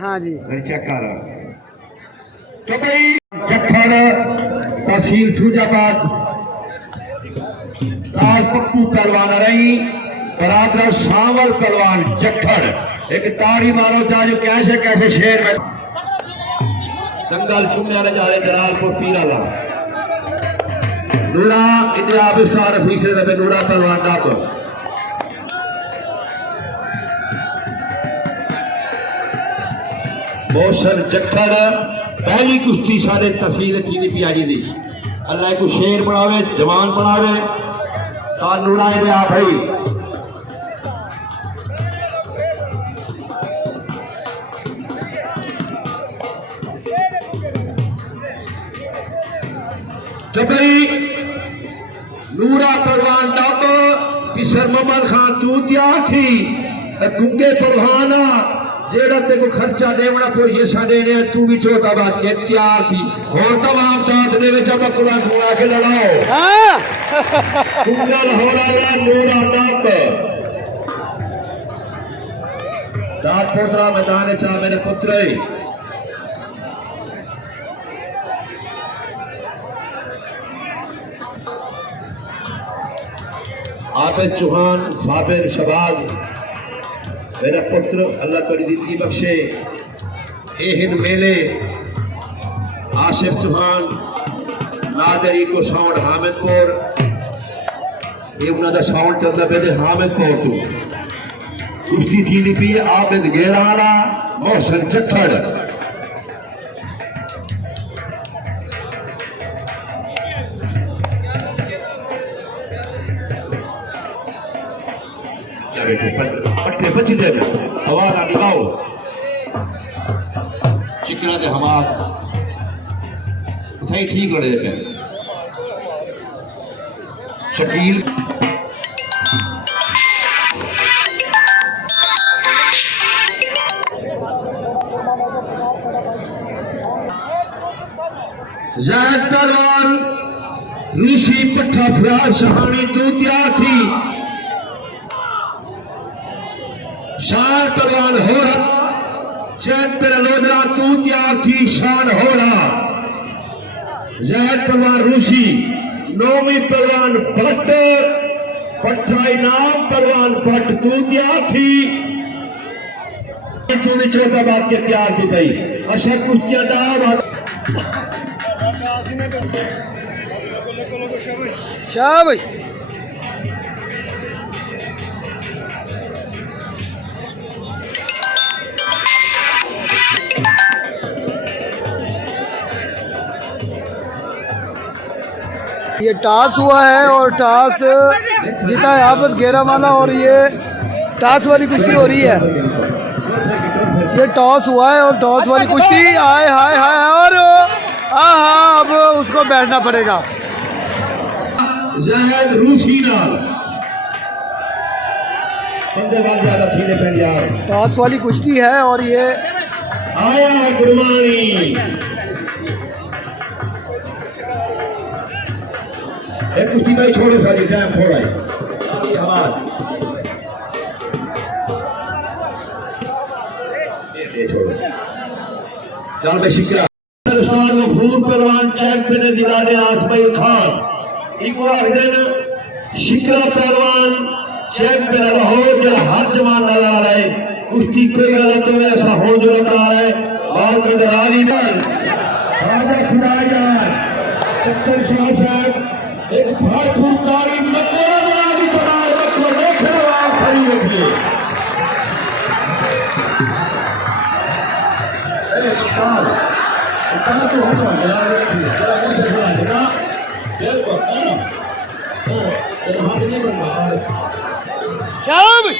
हाँ जी चक्कर जखड़ तहसील सूजाबाद पप्पू पहलवान रही बरादर सावल पहलवान जखड़। एक ताड़ी मारो जो कैसे शेर में दंगल चुनने वाले जा रहे जलालपुर पीराला नूरा इंडिया विस्तार फीसरे दबे नूरा पहलवान डाब मौसम जखड़। पहली कुश्ती सारे तहसील थी पियाजी दी अल्लाह को शेर बनावे जवान बनावे सानू राय दे आ भाई जबई नूरा पहलवान डब पिसर मोहम्मद खान तू तैयार थी गुंगे पहलवाना जेड़ा ते को खर्चा देवना को ये साडे ने तू भी चौथा बात के तैयार थी और तमाम दांत दे विच बकुला खुआ के लड़ाओ हां कुंगल हो रहा नूरा डब दात पोतरा मैदान चा मेरे पुत्र आबिद चौहान साबिर शबाज मेरा पुत्र अल्लाह तेरी जिंदगी बख्शे ए हिंद मेले आशिफ चौहान नादरी को साउंड हामिदपुर ये उन्होंने साउंड चलता पे हामिदपुर तू कुश्ती थी पी आबिद गेराना मोहसिन जखड़। पट्टे बच दे हवा ना लगाओ चिकना दे हमाद उठाई ठीक लड़े के शकील जैद पहलवान रूसी पट्टा फराज शहानी तू तैयार थी शान पहलवान हो रहा चैन पर लोदरा तू तैयार थी शान हो रहा जैद पहलवान रूसी नौमी पहलवान भट्ट पट्टा इनाम पहलवान भट्ट तू तैयार थी तू भी चौथा बात के तैयार थी भाई अच्छा कुश्तियां शाबाश ये टॉस हुआ है और टॉस जीता है आबिद गेरावाला और ये टॉस वाली कुश्ती हो रही है। ये टॉस हुआ है और टॉस वाली कुश्ती हाय हाय हाय और हाँ अब उसको बैठना पड़ेगा। टॉस वाली कुश्ती है और ये आया गुरबानी एक कुश्ती भाई छोड़ो सारी टाइम थोड़ा है ये छोड़ो चल भाई शिकरा मफरूर पहलवान चैंपियन दिलाने आसमाई खान इको दिन शिकरा पहलवान चैंपियन लाहौर जो हर जमान लगा रहा है कुश्ती कोई गलत हो ऐसा हो जो लगा रहा है बाल का दरारी राजा खुदा यार चक्कर शाह साहब एक भरपूर तारीफ मकबरा की चढ़ाई मकबर देखे आप खड़ी रखिए तो हम बना रखिए जरा मुझे बुला देना देखो ना तो हाथ नहीं बनवा शाबाश